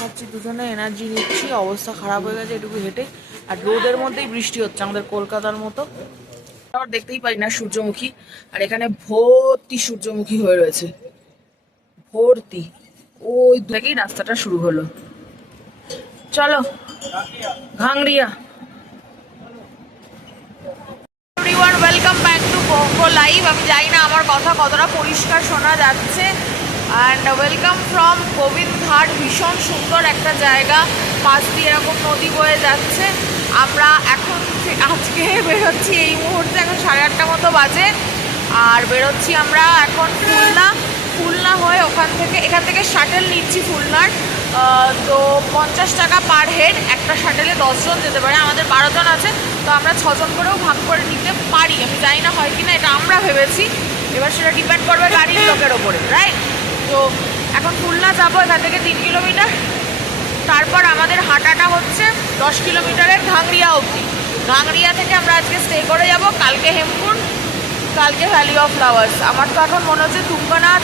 খাচ্ছি দুজনে, এনার্জি নিচ্ছি, অবস্থা খারাপ হয়ে গেছে এটুকু হেঁটে। আর রোদের মধ্যেই বৃষ্টি হচ্ছে আমাদের কলকাতার মতো। আবার দেখতেই পাই না সূর্যমুখী, আর এখানে ভর্তি সূর্যমুখী হয়ে রয়েছে, ভর্তি। ওই থেকেই রাস্তাটা শুরু হলো। চলো ঘাংরিয়া। Everyone, welcome back to Koko live. আমি জানি না আমার কথা কতটা পরিষ্কার শোনা যাচ্ছে। And welcome from Govindghat. ভীষণ সুন্দর একটা জায়গা, পাশ দিয়ে এরকম নদী বয়ে যাচ্ছে। আমরা এখন আজকে বেরোচ্ছি এই মুহূর্তে, এখন 8:30 মতো বাজে। আর বেরোচ্ছি আমরা এখন খুলনা হয়ে এখান থেকে শাটেল নিচ্ছি খুলনার। তো 50 টাকা পার হেড, একটা শাটেলে 10 জন যেতে পারে। আমাদের 12 জন আছে, তো আমরা 6 জন করেও ভাগ করে নিতে পারি। আমি জানি না হয় কিনা, এটা আমরা ভেবেছি। এবার সেটা ডিপেন্ড করবে গাড়ির লোকের ওপরে, রাইট? তো এখন খুলনা যাবো, এখান থেকে 3 কিলোমিটার। তারপর আমাদের হাঁটাটা হচ্ছে 10 কিলোমিটারের ঘাংরিয়া অবধি। ঘাংরিয়া থেকে আমরা আজকে স্টে করে যাব, কালকে হেমকুন্ড, কালকে ভ্যালি অফ ফ্লাওয়ার্স। আমার তো এখন মনে হচ্ছে তুঙ্গনাথ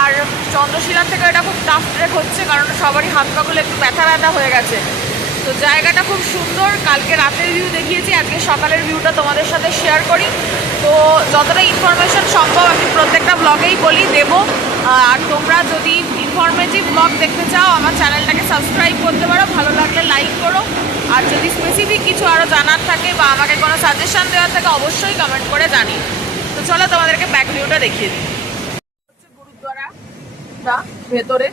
আর চন্দ্রশিলা থেকে এটা খুব টাফ ট্রেক হচ্ছে, কারণ সবারই হাত পাগুলো একটু ব্যথা হয়ে গেছে। তো জায়গাটা খুব সুন্দর। কালকে রাতের ভিউ দেখিয়েছি, আজকে সকালের ভিউটা তোমাদের সাথে শেয়ার করি। তো যতটা ইনফরমেশন সম্ভব আমি প্রত্যেকটা ব্লগেই বলি, দেবো। আর তোমরা যদি ইনফরমেটিভ ব্লগ দেখতে চাও, আমার চ্যানেলটাকে সাবস্ক্রাইব করতে পারো, ভালো লাগলে লাইক করো। আর যদি স্পেসিফিক কিছু আরও জানার থাকে বা আমাকে কোনো সাজেশন দেওয়ার থাকে, অবশ্যই কমেন্ট করে জানিও। তো চলো তোমাদেরকে ব্যাক ভিউটা দেখিয়ে দিই। গুরুদ্বারা ভেতরে,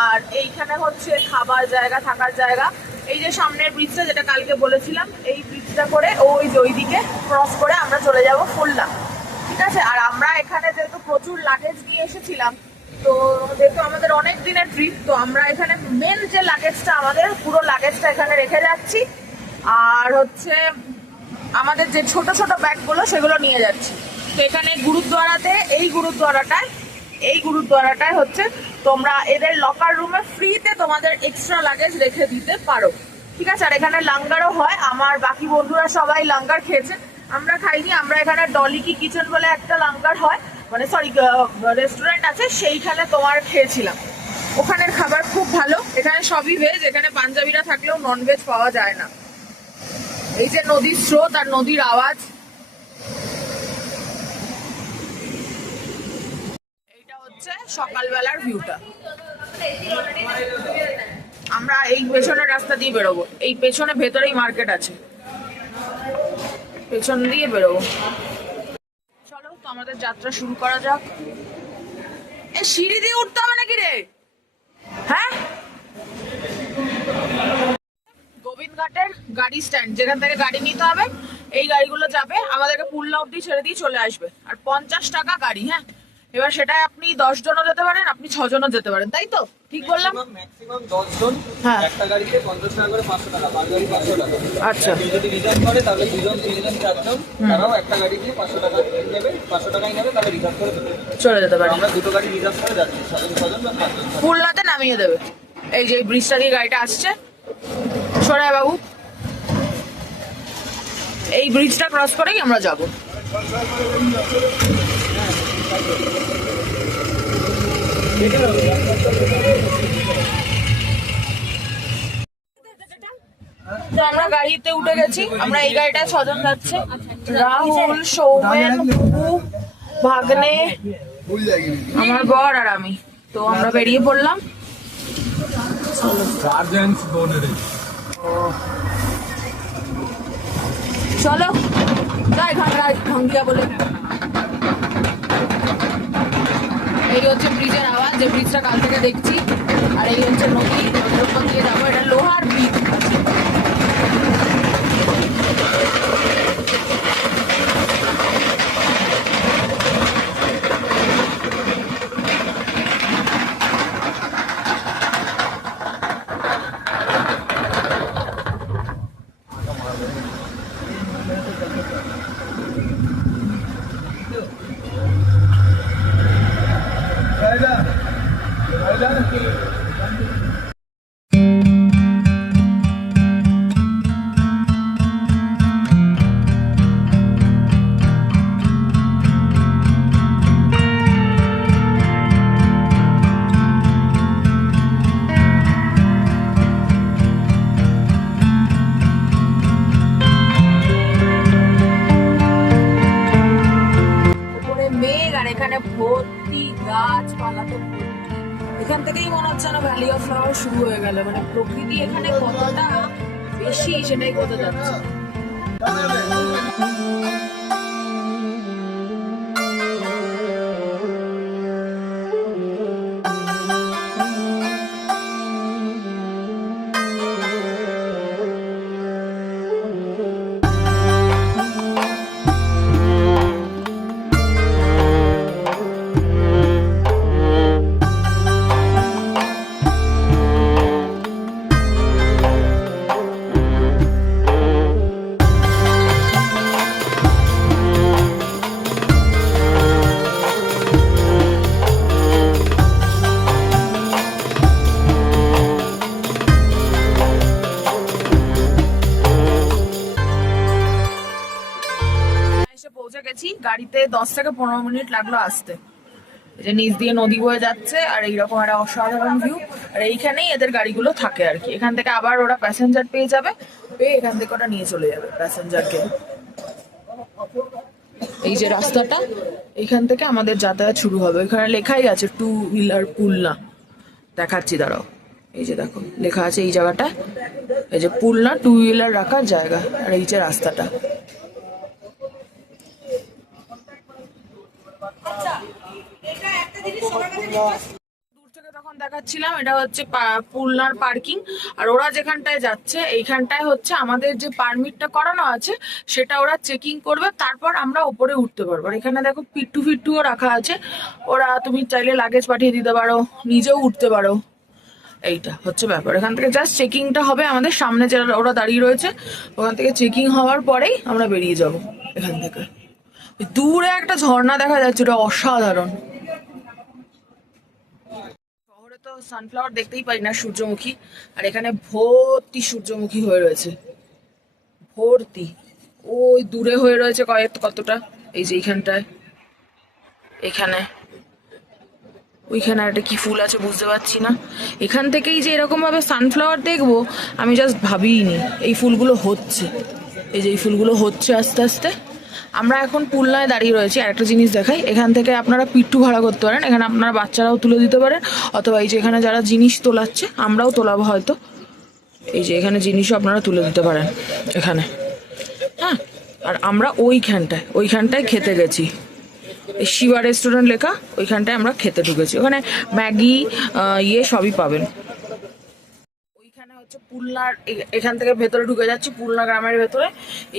আর এইখানে হচ্ছে খাবার জায়গা, থাকার জায়গা। এই যে সামনের ব্রিজটা, যেটা কালকে বলেছিলাম, এই ব্রিজটা করে ওই যে ওইদিকে ক্রস করে আমরা চলে যাব খুলনা, ঠিক আছে? আর আমরা এখানে যেহেতু প্রচুর লাগেজ নিয়ে এসেছিলাম, তো যেহেতু আমাদের অনেক দিনের ট্রিপ, তো আমরা এখানে মেন যে লাগেজটা, আমাদের পুরো লাগেজটা এখানে রেখে যাচ্ছি। আর হচ্ছে আমাদের যে ছোট ছোট ব্যাগগুলো, সেগুলো নিয়ে যাচ্ছি। তো এখানে গুরুদ্বারাতে, এই গুরুদ্বারাটায় হচ্ছে তোমরা এদের লকার রুমে ফ্রিতে তোমাদের এক্সট্রা লাগেজ রেখে দিতে পারো, ঠিক আছে? আর এখানে লাঙ্গারও হয়। আমার বাকি বন্ধুরা সবাই লাঙ্গার খেয়েছে, আমরা খাইনি। আমরা এখানে ডলিকি কিচেন বলে একটা লাঙ্গার হয়, মানে সরি রেস্টুরেন্ট আছে, সেইখানে তোমার খেয়েছিলাম। ওখানের খাবার খুব ভালো। এখানে সবই ভেজ, এখানে পাঞ্জাবিরা থাকলেও ননভেজ পাওয়া যায় না। এই যে নদীর স্রোত আর নদীর আওয়াজ, এইটা হচ্ছে সকালবেলার ভিউটা। আমরা এই পেছনের রাস্তা দিয়ে বেরোবো, এই পেছনে ভেতরেই মার্কেট আছে, পেছন দিয়ে বেরোবো। চলো তো আমাদের যাত্রা শুরু করা যাক। এই সিঁড়ি দিয়ে উঠতে হবে নাকি রে? হ্যাঁ, গোবিন্দঘাটের গাড়ি স্ট্যান্ড, যেখান থেকে গাড়ি নিতে হবে। এই গাড়িগুলো যাবে, আমাদেরকে পুলনা অব্দি ছেড়ে দিয়ে চলে আসবে। আর 50 টাকা গাড়ি, হ্যাঁ? এবার সেটা আপনি 10 জনও যেতে পারেন, আপনি 6 জনও যেতে পারেন, তাই তো? ঠিক বললাম? ম্যাক্সিমাম 10 জন, হ্যাঁ। একটা গাড়িতে 50 টাকা করে, 500 টাকা, পার গাড়ি 500 টাকা। আচ্ছা, যদি রিজার্ভ করে তাহলে 2 জন, 3 জন, 4 জন, তারাও একটা গাড়ি দিয়ে 500 টাকা নেবে, 500 টাকাই নেবে, তাহলে রিজার্ভ করে চলে যেতে পারেন। আমরা দুটো গাড়ি রিজার্ভ করে যাচ্ছি, 6 জন বা 5 জন। খুলনাতে নামিয়ে দেবে। এই যে ব্রিজটা দিয়ে গাড়িটা আসছে, সরাই বাবু, এই ব্রিজটা ক্রস করেই আমরা যাব। তো আমরা গাড়িতে উঠে গেছি, আমরা এই গাড়িটায় 6 জন যাচ্ছে, রাহুল, সৌমেন, বুবু, ভাগ্নে, আমার বর আর আমি। তো আমরা বেরিয়ে পড়লাম। চলো যাই ঘাংরিয়া বলে। এই হচ্ছে ব্রিজের আওয়াজ, যে ব্রিজটা কাল থেকে দেখছি। আর এই হচ্ছে নদী, নদীর উপর দিয়ে যাবো। এটা লোহার ব্রিজ আছে। ভ্যালি অফ ফ্লাওয়ার শুরু হয়ে গেল, মানে প্রকৃতি এখানে কতটা বেশি সেটাই বোঝা যাচ্ছে। পৌঁছে গেছি, গাড়িতে 10 থেকে 15 মিনিট লাগলো আসতে। এই যে নিচ দিয়ে নদী বয়ে যাচ্ছে আর এইরকম একটা অসাধারণ ভিউ। আর এইখানেই এদের গাড়িগুলো থাকে আর কি। এখান থেকে আবার ওরা প্যাসেঞ্জার পেয়ে যাবে, পেয়ে এখান থেকে ওরা নিয়ে চলে যাবে প্যাসেঞ্জারকে। এই যে রাস্তাটা, এইখান থেকে আমাদের যাতায়াত শুরু হবে। এখানে লেখাই আছে 2 হুইলার পুলনা, দেখাচ্ছি দাঁড়াও। এই যে দেখো লেখা আছে এই জায়গাটা, এই যে পুলনা 2 হুইলার রাখার জায়গা। আর এই যে রাস্তাটা, দূর থেকে তখন দেখাচ্ছিলাম এটা হচ্ছে পুলনার পার্কিং। আর ওরা যেখানটায় যাচ্ছে এইখানটায় হচ্ছে আমাদের যে পারমিটটা করানো আছে সেটা ওরা চেকিং করবে, তারপর আমরা ওপরে উঠতে পারবো। আর এখানে দেখো পিট্টুও রাখা আছে, ওরা তুমি চাইলে লাগেজ পাঠিয়ে দিতে পারো, নিজেও উঠতে পারো। এইটা হচ্ছে ব্যাপার। এখান থেকে জাস্ট চেকিংটা হবে, আমাদের সামনে যারা ওরা দাঁড়িয়ে রয়েছে ওখান থেকে চেকিং হওয়ার পরেই আমরা বেরিয়ে যাব এখান থেকে। দূরে একটা ঝর্ণা দেখা যাচ্ছে, ওটা অসাধারণ। শহরে তো সানফ্লাওয়ার দেখতেই পাই না, সূর্যমুখী। আর এখানে ভর্তি সূর্যমুখী হয়ে রয়েছে, ভর্তি। ওই দূরে হয়ে রয়েছে কতটা, এই যে এইখানটায়, এখানে ওইখানে একটা কি ফুল আছে বুঝতে পারছি না। এখান থেকেই যে এরকম ভাবে সানফ্লাওয়ার দেখবো আমি জাস্ট ভাবিনি। এই ফুলগুলো হচ্ছে, এই যে এই ফুলগুলো হচ্ছে আস্তে আস্তে। আমরা এখন পুলনায় দাঁড়িয়ে রয়েছি। আর একটা জিনিস দেখাই, এখান থেকে আপনারা পিট্টু ভাড়া করতে পারেন, এখানে আপনারা বাচ্চারাও তুলে দিতে পারেন, অথবা এই যে এখানে যারা জিনিস তোলাচ্ছে আমরাও তোলাবো হয়তো, এই যে এখানে জিনিসও আপনারা তুলে দিতে পারেন এখানে। হ্যাঁ, আর আমরা ওইখানটায় খেতে গেছি, এই শিবা রেস্টুরেন্ট লেখা, ওইখানটায় আমরা খেতে ঢুকেছি। ওখানে ম্যাগি সবই পাবেন। ওইখানে হচ্ছে পুলনার, এখান থেকে ভেতরে ঢুকে যাচ্ছি পুলনা গ্রামের ভেতরে।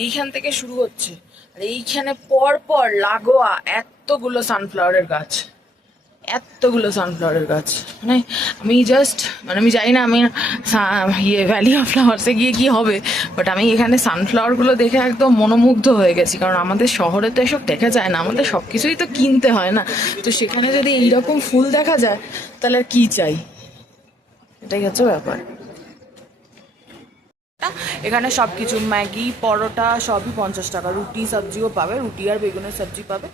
এইখান থেকে শুরু হচ্ছে, আর এইখানে পর পর লাগোয়া এতগুলো সানফ্লাওয়ারের গাছ, মানে আমি জাস্ট, মানে আমি জানি না আমি ভ্যালি অফ ফ্লাওয়ার্সে গিয়ে কি হবে, বাট আমি এখানে সানফ্লাওয়ারগুলো দেখে একদম মনোমুগ্ধ হয়ে গেছি। কারণ আমাদের শহরে তো এসব দেখা যায় না, আমাদের সব কিছুই তো কিনতে হয় না। তো সেখানে যদি এইরকম ফুল দেখা যায় তাহলে আর কি চাই, এটাই হচ্ছে ব্যাপার। এখানে সবকিছু ম্যাগি পরোটা সবই 50 টাকা, রুটি সবজিও পাবে, রুটি আর বেগুনের সবজি পাবে।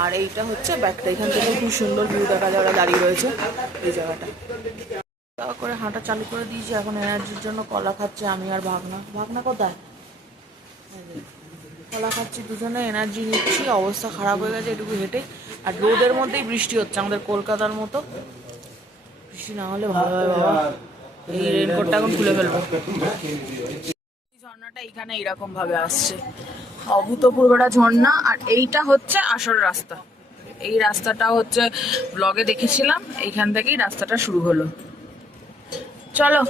আর এইটা হচ্ছে ব্যাগটা, এখান থেকে খুব সুন্দর ভিউ দেখা যায়, ওরা দাঁড়িয়ে রয়েছে এই জায়গাটা। করে হাঁটা চালু করে দিয়েছি, এখন এনার্জির জন্য কলা খাচ্ছে আমি আর ভাগনা কোথায়, কলা খাচ্ছি দুজনে, এনার্জি নিচ্ছি। অবস্থা খারাপ হয়ে গেছে এটুকু হেঁটে। আর রোদের মধ্যেই বৃষ্টি হচ্ছে, আমাদের কলকাতার মতো। বৃষ্টি না হলে ভালো হয় বাবা, এই রেনকোটটা এখন খুলে ফেলবো। ঝর্ণাটা এইখানে এইরকম ভাবে আসছে, অভূতপূর্ব একটা ঝর্ণা। আর এইটা হচ্ছে আসল রাস্তা, এই রাস্তাটা হচ্ছে ব্লগে দেখেছিলাম, এইখান থেকেই রাস্তাটা শুরু হলো। চলো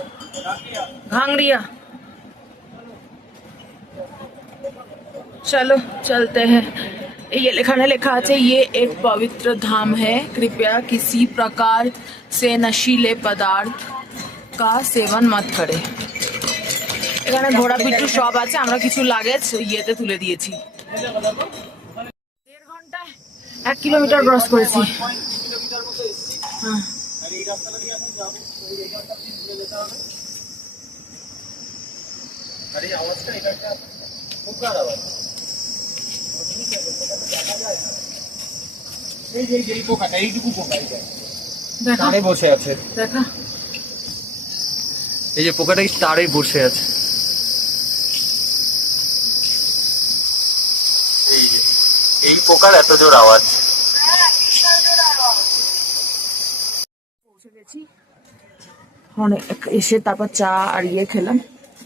घांगड़िया, चलो चलते हैं। ये लिखा আছে ये एक पवित्र धाम है, कृपया किसी प्रकार से नशीले पदार्थ का सेवन मत करें। এখানে ঘোড়া পিট্টু সব আছে, আমরা কিছু লাগেজ ইয়েতে তুলে দিয়েছি। 1.5 ঘন্টায় 1 কিলোমিটার ক্রস করেছি। হ্যাঁ, বসে আছে, দেখা এই যে পোকাটা তারে বসে আছে। এই পোকার এত জোর আওয়াজ। পৌঁছে গেছি, অনেক এসে তারপর চা আর ইয়ে খেলাম।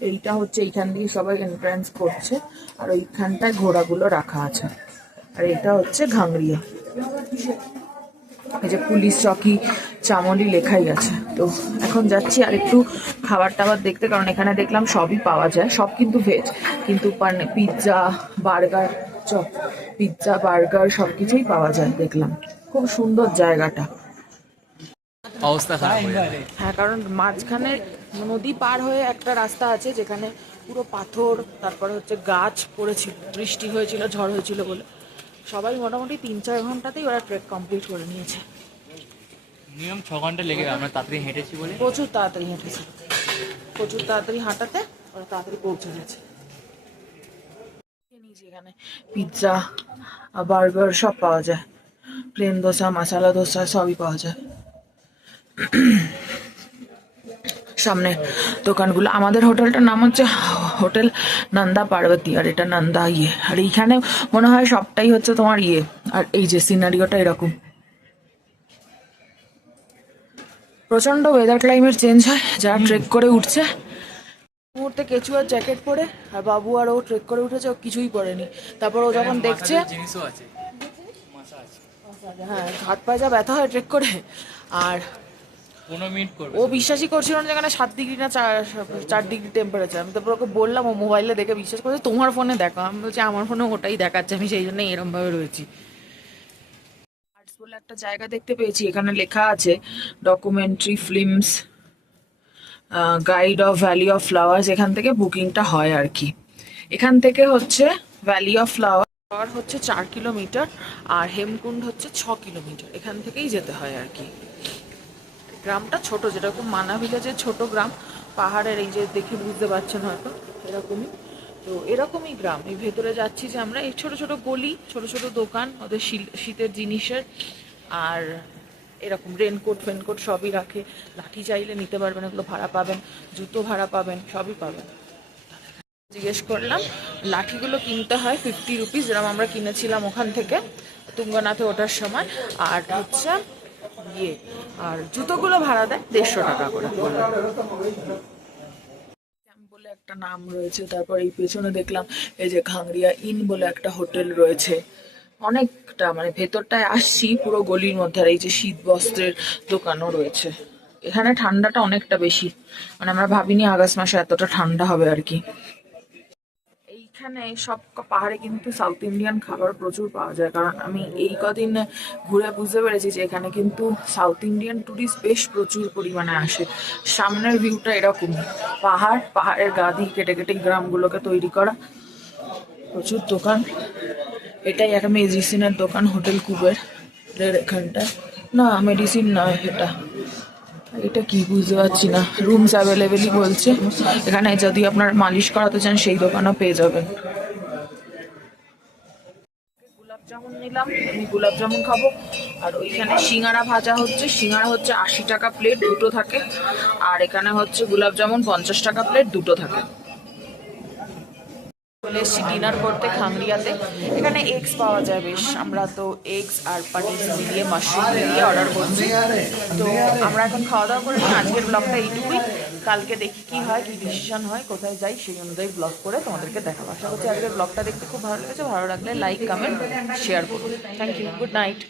এইটা হচ্ছে এইখান দিয়ে সবাই এন্ট্রান্স করছে, আর ওইখানটায় ঘোড়াগুলো রাখা আছে। আর এটা হচ্ছে ঘাংরিয়া, এই যে পুলিশ চকি চামলি লেখাই আছে। তো এখন যাচ্ছি আর একটু খাবার টাবার দেখতে, কারণ এখানে দেখলাম সবই পাওয়া যায়, সব কিন্তু ভেজ, কিন্তু পিৎজা বার্গার পিৎজা বার্গার সব কিছুই পাওয়া যায় দেখলাম। খুব সুন্দর জায়গাটা, অবস্থা খারাপ হয়ে যাবে। হ্যাঁ, কারণ মাঝখানে নদী পার হয়ে একটা রাস্তা আছে যেখানে পুরো পাথর, তারপরে হচ্ছে গাছ পড়েছিল, বৃষ্টি হয়েছিল, ঝড় হয়েছিল বলে সবাই মোটামুটি 3-4 ঘন্টাতেই ওরা ট্রেক কমপ্লিট করে নিয়েছে। মিনিমাম 6 ঘন্টা লেগে গেল, আমরা তাড়াতাড়ি হেঁটেছি বলে। প্রচুর তাড়াতাড়ি হেঁটেছে, প্রচুর তাড়াতাড়ি হাঁটাতে ওরা তাড়াতাড়ি পৌঁছে গেছে। এখানে পিৎজা বার্গার সব পাওয়া যায়, প্লেন দোসা মশলা দোসা সবই পাওয়া যায়। সামনে দোকানগুলো, আমাদের হোটেলটার নাম হচ্ছে হোটেল নন্দা পার্বতী, আর এটা নন্দা ইয়ে, আর এইখানে মনে হয় সবটাই হচ্ছে তোমার ইয়ে। আর এই যে সিনারিওটা এরকম, প্রচন্ড ওয়েদার ক্লাইমেট চেঞ্জ হয়। যারা ট্রেক করে উঠছে মুহূর্তে কেচুয়ার জ্যাকেট পরে, আর বাবু আর ও ট্রেক করে উঠেছে, ও কিছুই পরেনি। তারপর ও যখন দেখছে, জিনিসও আছে, হ্যাঁ হাত পায়ে যা ব্যথা হয় ট্রেক করে, আর 15 মিনিট করবে। ও বিশ্বাসই করছিল না যেখানে 7 ডিগ্রি না 4 ডিগ্রি টেম্পারেচার। আমি তারপর ওকে বললাম, ও মোবাইলে দেখে বিশ্বাস করছে, তোমার ফোনে দেখো। আমি বলছি আমার ফোনে ওটাই দেখাচ্ছে, আমি সেই জন্য এরম ভাবে রয়েছি। আর্টস বলে একটা জায়গা দেখতে পেয়েছি, এখানে লেখা আছে documentary films guide of valley of flowers. এখান থেকে বুকিংটা হয় আর কি। এখান থেকে হচ্ছে ভ্যালি অফ ফ্লাওয়ার হচ্ছে 4 কিলোমিটার, আর হেমকুণ্ড হচ্ছে 6 কিলোমিটার। এখান থেকেই যেতে হয় আর কি। গ্রামটা ছোট, যেরকম মানা ভিলেজের ছোট গ্রাম, পাহাড়ের এই যে দেখে বুঝতে পারছেন হয়তো এরকমই। তো এরকমই গ্রাম, এই ভেতরে যাচ্ছি যে আমরা, এই ছোট ছোট গলি, ছোট ছোট দোকান, ওদের শীতের জিনিসের, আর এরকম রেনকোট ফেনকোট সবই রাখে। লাঠি চাইলে নিতে পারবেন, এগুলো ভাড়া পাবেন, জুতো ভাড়া পাবেন, সবই পাবেন। জিজ্ঞেস করলাম, লাঠিগুলো কিনতে হয় 50 রুপিস, যেরকম আমরা কিনেছিলাম ওখান থেকে তুঙ্গনাথে ওঠার সময়। আর হচ্ছে ইয়ে, আর জুতোগুলো ভাড়া দেয় 150 টাকা করে বলে একটা নাম রয়েছে। তারপর এই পেছনে দেখলাম এই যে ঘাংরিয়া ইন বলে একটা হোটেল রয়েছে, অনেকটা মানে ভেতরটায় আসছি পুরো গলির মধ্যে। আর এই যে শীত বস্ত্রের দোকানও রয়েছে। এখানে ঠান্ডাটা অনেকটা বেশি, মানে আমরা ভাবিনি আগস্ট মাসে এতটা ঠান্ডা হবে আর কি। এইখানে সব পাহাড়ে কিন্তু সাউথ ইন্ডিয়ান খাবার প্রচুর পাওয়া যায়, কারণ আমি এই কদিন ঘুরে বুঝতে পেরেছি যে এখানে কিন্তু সাউথ ইন্ডিয়ান টুরিস্ট বেশ প্রচুর পরিমাণে আসে। সামনের ভিউটা এরকমই, পাহাড়ের গা দিয়ে কেটে কেটে গ্রামগুলোকে তৈরি করা, প্রচুর দোকান। এটাই একটা মেডিসিনের দোকান, হোটেল কুবের এখানটায়। না মেডিসিন নয়, এটা কি বুঝতে পারছি না। রুমস অ্যাভেলেবেলই বলছে এখানে, যদি আপনার মালিশ করাতে চান সেই দোকানও পেয়ে যাবেন। গোলাপ জামুন নিলাম, আমি গোলাপ জামুন খাবো। আর ওইখানে সিঙ্গারা ভাজা হচ্ছে, সিঙ্গারা হচ্ছে 80 টাকা প্লেট, দুটো থাকে। আর এখানে হচ্ছে গোলাপ জামুন 50 টাকা প্লেট, দুটো থাকে। চলে এসেছি ডিনার করতে খাংরিয়াতে। এখানে এগস পাওয়া যায় বেশ, আমরা তো এগস আর পানির মিলিয়ে মাশরুম মিলিয়ে অর্ডার করছি। তো আমরা এখন খাওয়া দাওয়া করে নিই। আজকের ব্লগটা এইটুকুই, কালকে দেখি কি হয়, কি ডিসিশন হয়, কোথায় যাই সেই অনুযায়ী ব্লগ করে তোমাদেরকে দেখাবো। আশা করছি আজকের ব্লগটা দেখতে খুব ভালো লেগেছে। ভালো লাগলে লাইক কমেন্ট শেয়ার করুন। Thank you, good night.